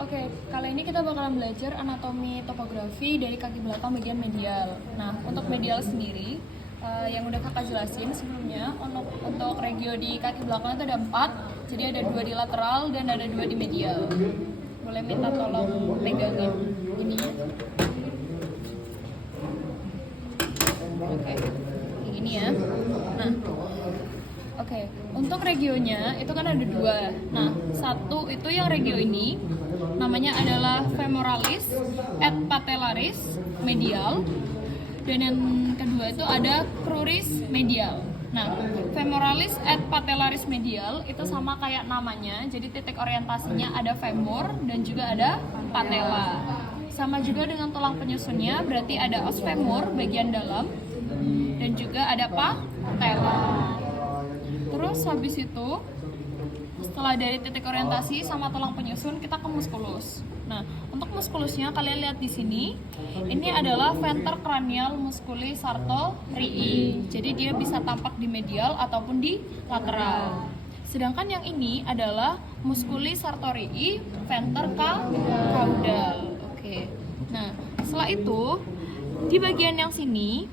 Oke, kali ini kita bakalan belajar anatomi topografi dari kaki belakang bagian medial. Nah, untuk medial sendiri, yang udah kakak jelasin sebelumnya, untuk regio di kaki belakang itu ada 4, jadi ada 2 di lateral dan ada 2 di medial. Boleh minta tolong pegangin ininya. Oke, yang ini ya. Nah, oke, untuk regionya itu kan ada 2. Nah, satu itu yang regio ini namanya adalah femoralis et patellaris medial, dan yang kedua itu ada cruris medial. Nah, femoralis et patellaris medial itu sama kayak namanya, jadi titik orientasinya ada femur dan juga ada patella. Sama juga dengan tulang penyusunnya, berarti ada os femur bagian dalam dan juga ada patella. Terus habis itu, setelah dari titik orientasi sama tulang penyusun, kita ke musculus. Nah, untuk muskulusnya kalian lihat di sini, ini adalah venter cranial musculi sartorii. Jadi dia bisa tampak di medial ataupun di lateral. Sedangkan yang ini adalah musculi sartorii venter caudal. Oke. Nah, setelah itu di bagian yang sini,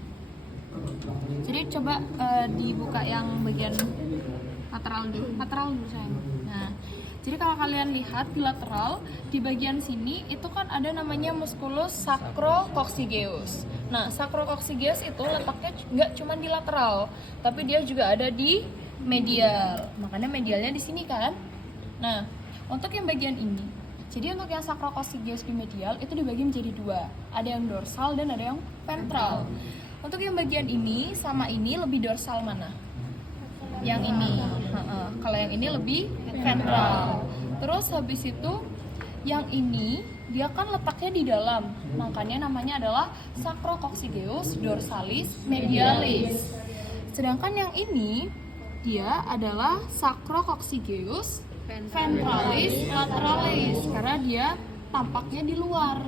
jadi coba dibuka yang bagian lateral dulu sayang. Nah, jadi kalau kalian lihat di lateral, di bagian sini itu kan ada namanya musculus sacrococcygeus. Nah, sacrococcygeus itu letaknya nggak cuma di lateral, tapi dia juga ada di medial. Makanya medialnya di sini kan. Nah, untuk yang bagian ini, jadi untuk yang sacrococcygeus di medial itu dibagi menjadi 2. Ada yang dorsal dan ada yang ventral. Untuk yang bagian ini sama ini lebih dorsal mana? Yang ini. Kalau yang ini lebih ventral. Terus habis itu yang ini dia kan letaknya di dalam, makanya namanya adalah sacrococcygeus dorsalis medialis. Sedangkan yang ini dia adalah sacrococcygeus ventralis lateralis karena dia tampaknya di luar.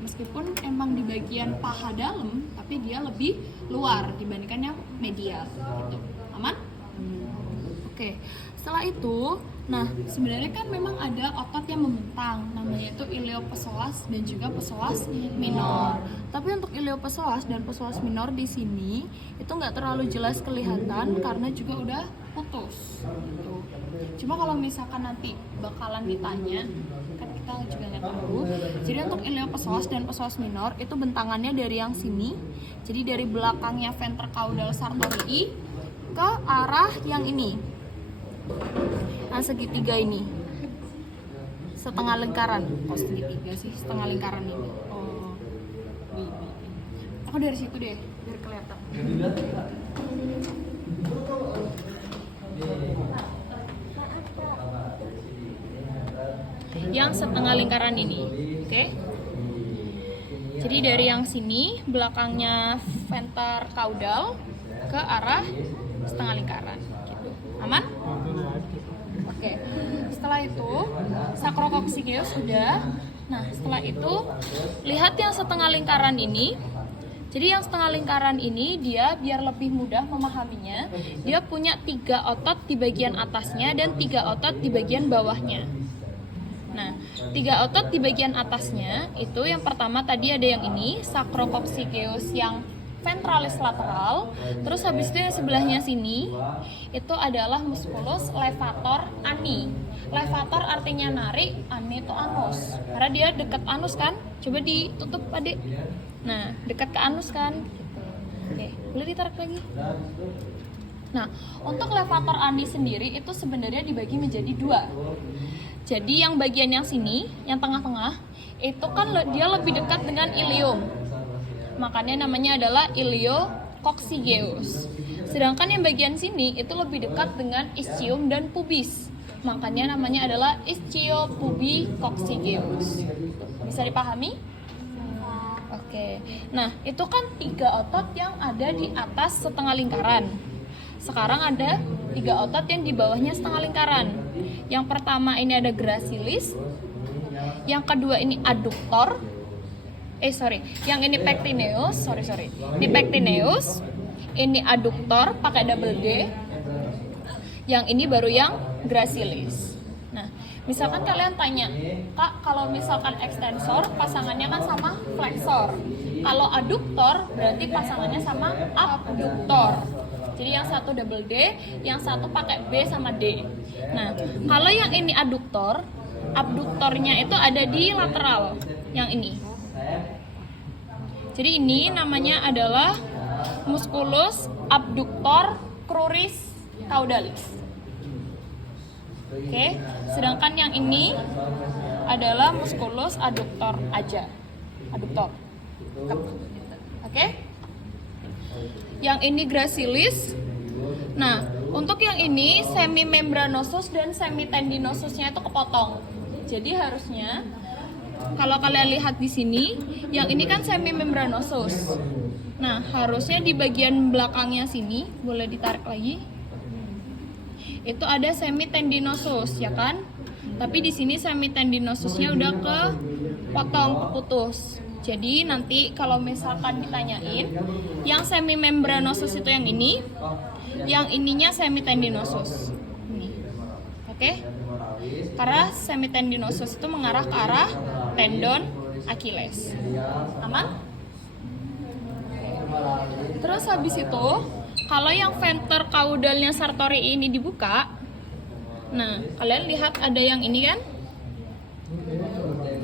Meskipun emang di bagian paha dalam, tapi dia lebih luar dibandingkan yang medial gitu. Aman? Oke, setelah itu, nah sebenarnya kan memang ada otot yang membentang, namanya itu iliopsoas dan juga psoas minor. Tapi untuk iliopsoas dan psoas minor di sini itu nggak terlalu jelas kelihatan karena juga udah putus. Gitu. Cuma kalau misalkan nanti bakalan ditanya, kan kita juga nggak tahu. Jadi untuk iliopsoas dan psoas minor itu bentangannya dari yang sini, jadi dari belakangnya venter caudal sartorii ke arah yang ini. Nah, segitiga ini setengah lingkaran. Oh, segitiga sih, setengah lingkaran ini. Oh, aku dari situ deh, biar kelihatan. Yang setengah lingkaran ini, oke? Jadi dari yang sini belakangnya venter caudal ke arah setengah lingkaran, gitu. Aman? Oke. Setelah itu sacrococcygeus sudah. Nah, setelah itu lihat yang setengah lingkaran ini. Jadi yang setengah lingkaran ini dia biar lebih mudah memahaminya, dia punya 3 otot di bagian atasnya dan 3 otot di bagian bawahnya. Nah, 3 otot di bagian atasnya itu yang pertama tadi ada yang ini, sacrococcygeus yang ventralis lateral. Terus habis itu yang sebelahnya sini itu adalah musculus levator ani. Levator artinya narik, ani itu anus. Karena dia dekat anus kan? Coba ditutup Adik. Nah, dekat ke anus kan? Gitu. Oke, boleh ditarik lagi. Nah, untuk levator ani sendiri itu sebenarnya dibagi menjadi 2. Jadi yang bagian yang sini, yang tengah-tengah, itu kan dia lebih dekat dengan ilium. Makanya namanya adalah iliococcygeus. Sedangkan yang bagian sini itu lebih dekat dengan ischium dan pubis. Makanya namanya adalah ischiopubicoccygeus. Bisa dipahami? Oke. Nah, itu kan 3 otot yang ada di atas setengah lingkaran. Sekarang ada 3 otot yang di bawahnya setengah lingkaran. Yang pertama ini ada gracilis. Yang kedua ini adductor. Yang ini pectineus, Ini pectineus, ini adductor pakai double D. Yang ini baru yang gracilis. Nah, Misalkan kalian tanya, Kak, kalau misalkan ekstensor pasangannya kan sama flexor. Kalau aduktor berarti pasangannya sama abduktor. Jadi yang satu double D, yang satu pakai B sama D. Nah, kalau yang ini aduktor, abduktornya itu ada di lateral, yang ini. Jadi ini namanya adalah musculus abductor cruris caudalis. Oke, sedangkan yang ini adalah musculus adductor aja. Adductor. Oke? Yang ini gracilis. Nah, untuk yang ini semimembranosus dan semitendinosusnya itu kepotong. Jadi harusnya kalau kalian lihat di sini, yang ini kan semimembranosus. Nah, harusnya di bagian belakangnya sini, boleh ditarik lagi. Itu ada semitendinosus, ya kan? Tapi di sini semitendinosusnya udah kepotong, keputus. Jadi nanti kalau misalkan ditanyain, yang semimembranosus itu yang ini, yang ininya semitendinosus. Oke? Karena semitendinosus itu mengarah ke arah tendon Achilles. Aman? Terus habis itu, kalau yang venter caudalnya Sartori ini dibuka, nah kalian lihat ada yang ini kan?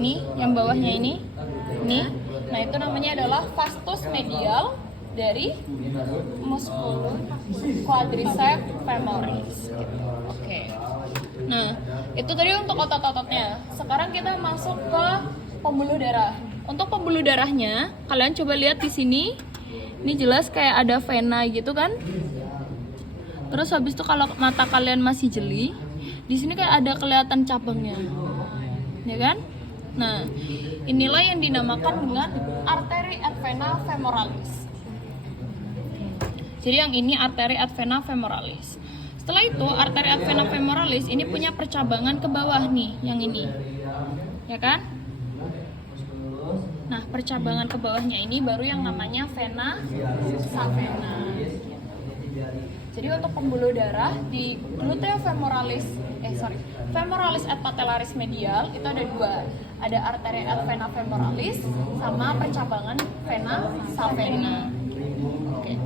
Nih, yang bawahnya ini. Nih, nah itu namanya adalah vastus medial dari musculus quadriceps femoris. Oke. Nah, itu tadi untuk otot-ototnya. Sekarang kita masuk ke pembuluh darah. Untuk pembuluh darahnya, kalian coba lihat di sini. Ini jelas kayak ada vena gitu kan. Terus habis itu kalau mata kalian masih jeli, di sini kayak ada kelihatan cabangnya. Ya kan? Nah, inilah yang dinamakan dengan arteri et vena femoralis. Jadi yang ini arteri et vena femoralis. Setelah itu, arteri et vena femoralis ini punya percabangan ke bawah nih, yang ini. Ya kan? Nah, percabangan ke bawahnya ini baru yang namanya vena savena. Jadi untuk pembuluh darah di gluteofemoralis, femoralis et patellaris medial itu ada dua. Ada arteri et vena femoralis sama percabangan vena savena. Oke.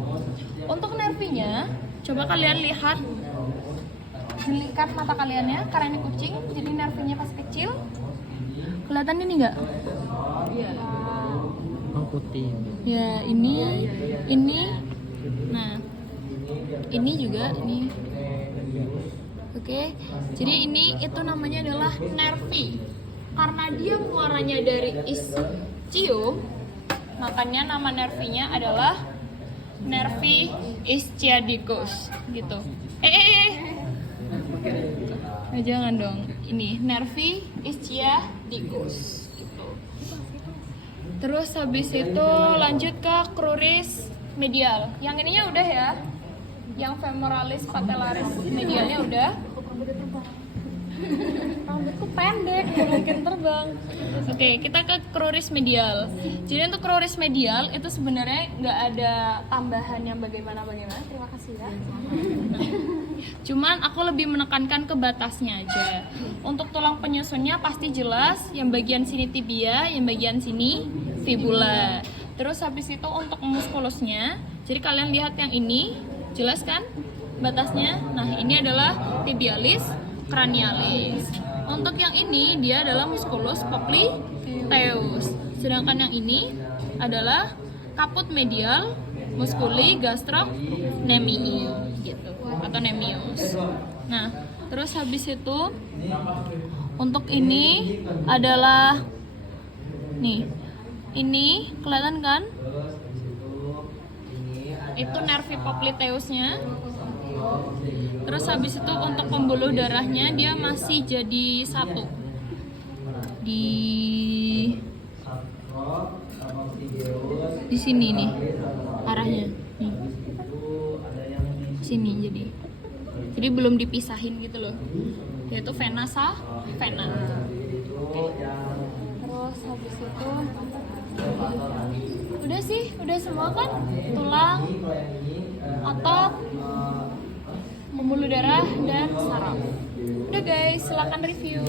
Untuk nervinya, coba kalian lihat, jelikan mata kaliannya karena ini kucing, jadi nervinya pas kecil. Kelihatan ini nggak? Iya. Oh, putih. Ya, ini. Nah, ini juga nih. Oke. Jadi ini itu namanya adalah nervi. Karena dia muaranya dari ischium, makanya nama nervinya adalah nervi ischiadicus gitu. Nah, jangan dong. Ini nervi ischiadicus gitu. Terus habis itu lanjut ke cruris medial. Yang ininya udah ya. Yang femoralis patellaris medialnya udah. Rambutku pendek, mungkin terbang. Oke, kita ke cruris medial. Jadi untuk cruris medial itu sebenarnya nggak ada tambahan yang bagaimana. Terima kasih ya. Cuman aku lebih menekankan ke batasnya aja. Untuk tulang penyusunnya pasti jelas, yang bagian sini tibia, yang bagian sini fibula. Terus habis itu untuk muskulusnya, jadi kalian lihat yang ini, jelas kan batasnya? Nah, ini adalah tibialis cranialis. Untuk yang ini dia adalah musculus popliteus. Sedangkan yang ini adalah caput medial musculi gastrocnemii gitu atau nemius. Nah, terus habis itu untuk ini adalah nih. Ini kelihatan kan? Itu nervi popliteusnya. Terus habis itu untuk pembuluh darahnya dia masih jadi satu di sini nih arahnya nih. Sini jadi belum dipisahin gitu loh, yaitu vena vena. Terus habis itu udah semua kan, tulang, otot, pembuluh darah dan saraf. Udah guys, silakan review.